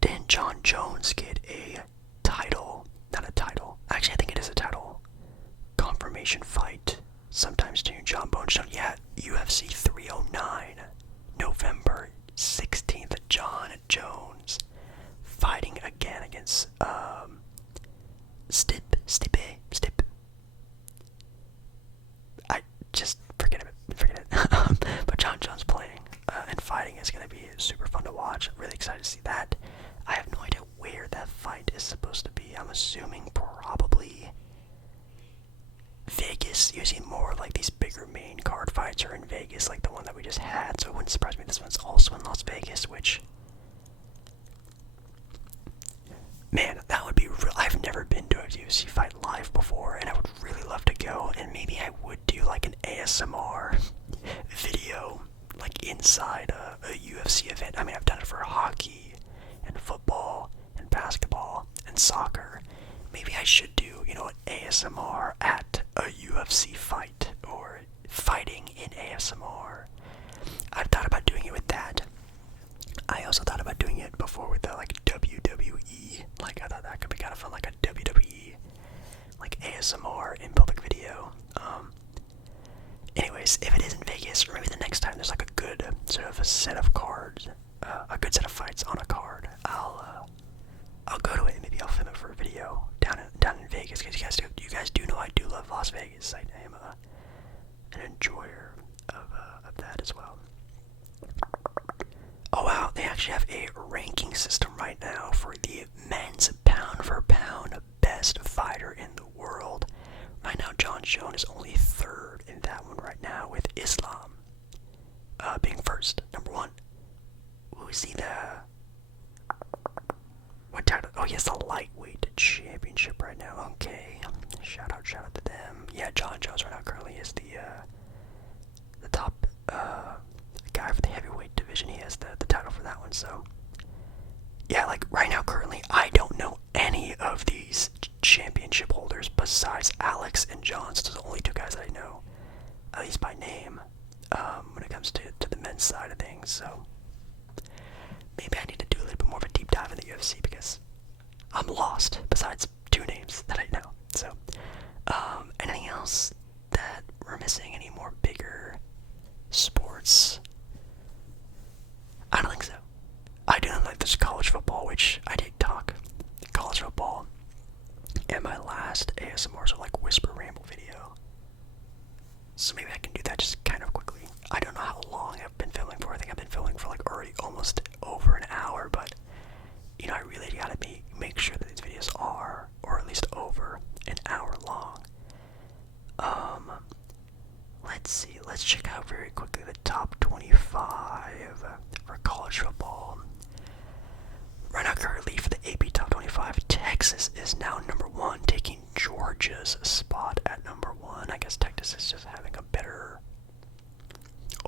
didn't John Jones get a title, not a title, actually I think it is a title, confirmation fight sometimes during John Bones Jones. Yeah, UFC 309, November 16th, John Jones fighting again against Stipe. I just forget it. But John Jones playing and fighting is going to be super fun to watch. Really excited to see that. I have no idea where that fight is supposed to be. I'm assuming probably Vegas. Usually more like these bigger main card fights are in Vegas, like the one that we just had. So it wouldn't surprise me this one's also in Las Vegas, which, man, that would be real. I've never been to a UFC fight live before, and I would really love to go. And maybe I would do like an ASMR video, like inside a UFC event. I mean, I've done it for hockey and football and basketball and soccer. Maybe I should do, an ASMR at a UFC fight or fighting in ASMR. I've thought about doing it with that. I also thought about doing it before with the WWE. Like, I thought that could be kind of fun, like a WWE, like ASMR in public video. Anyways, if it is in Vegas, or maybe the next time there's like a good sort of a set of cards, a good set of fights on a card, I'll go to it and maybe I'll film it for a video down in Vegas, because you guys do know I do love Las Vegas. I am an enjoyer of that as well. Oh wow, they actually have a ranking system right now for the men's pound for pound best fighter in the world. Right now, John Jones is only third in that one right now, with Islam being first, number one. Who is he? What title? Oh, he has the lightweight championship right now. Okay, shout out to them. Yeah, John Jones right now currently is the top guy for the heavyweight division. He has the title for that one. So yeah, like right now currently, I don't know any of these championship holders besides Alex and John. So those are the only two guys that I know, at least by name, when it comes to the men's side of things. So maybe I need to do a little bit more of a deep dive in the UFC, because I'm lost besides two names that I know. So anything else that we're missing? Any more bigger sports? I don't think so. I do know like this college football, which I did talk. College football. ASMR, so like whisper ramble video. So maybe I can do that just kind of quickly. I don't know how long I've been filming for. I think I've been filming for like already almost over an hour, but you know, I really gotta make sure that these videos are, or at least over an hour long. Let's see, let's check out very quickly the top 25 for college football. Right now, currently for the AP Top 25, Texas is now number 1, taking Georgia's spot at number 1. I guess Texas is just having a better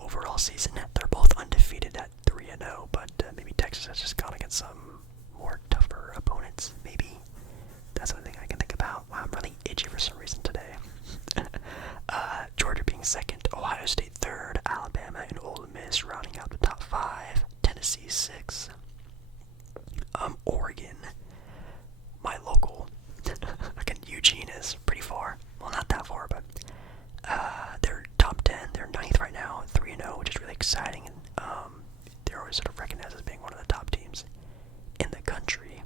overall season. They're both undefeated at 3-0, but maybe Texas has just gone against some more tougher opponents. Maybe that's the thing I can think about. Wow, I'm really itchy for some reason today. Georgia being 2nd, Ohio State 3rd, Alabama and Ole Miss rounding out the top 5, Tennessee 6th. Oregon, my local, again, Eugene is pretty far. Well, not that far, but they're top 10. They're 9th right now, 3-0, which is really exciting. And they're always sort of recognized as being one of the top teams in the country.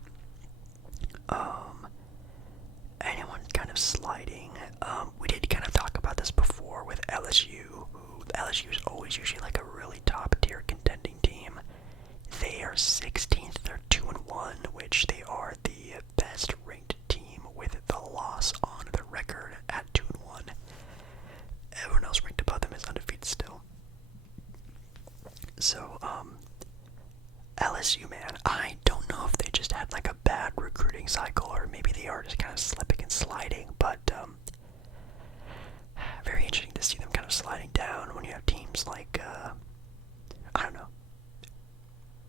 Anyone kind of sliding. We did kind of talk about this before with LSU. LSU is always usually like a really top tier contending team. They are 16th. They're 2-1, which they are the best ranked team with the loss on the record at 2-1. Everyone else ranked above them is undefeated still. So, LSU, man, I don't know if they just had like a bad recruiting cycle, or maybe they are just kind of slipping and sliding, but very interesting to see them kind of sliding down when you have teams like, I don't know.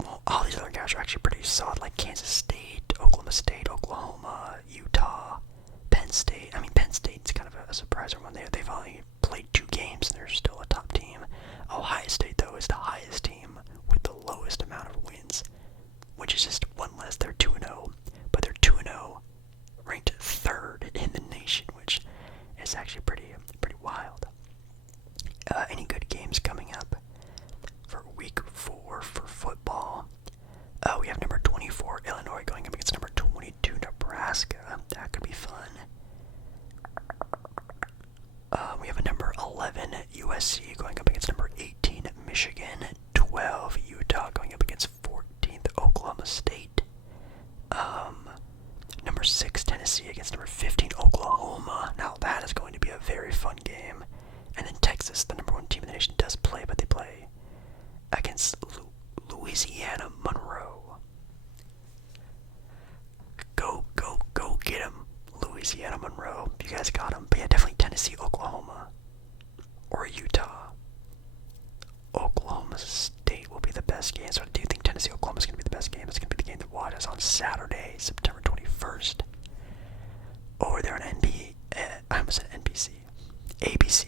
Well, all these other guys are actually pretty solid, like Kansas State, Oklahoma, Utah, Penn State. I mean, Penn State's kind of a surprise one. They've only played 2 games and they're still a top team. Ohio State, though, is the highest team with the lowest amount of wins, which is just one less. They're 2-0, but they're 2-0, ranked 3rd in the nation, which is actually pretty wild. Any good games coming up for week 4 for football? We have number 24 Illinois going up against number 22 Nebraska. That could be fun. We have a number 11 USC going up against number 18 Michigan, 12 Utah going up against 14th Oklahoma State. Number 6 Tennessee against number 15 Oklahoma. Now that is going to be a very fun game. And then Texas, the number 1 team in the nation, does play, but they play against Louisiana Monroe. Go get them, Louisiana Monroe. You guys got them. But yeah, definitely Tennessee, Oklahoma, or Utah. Oklahoma State will be the best game. So do you think Tennessee, Oklahoma is going to be the best game? It's going to be the game that watches on Saturday, September 21st. Over there on I almost said NBC. ABC,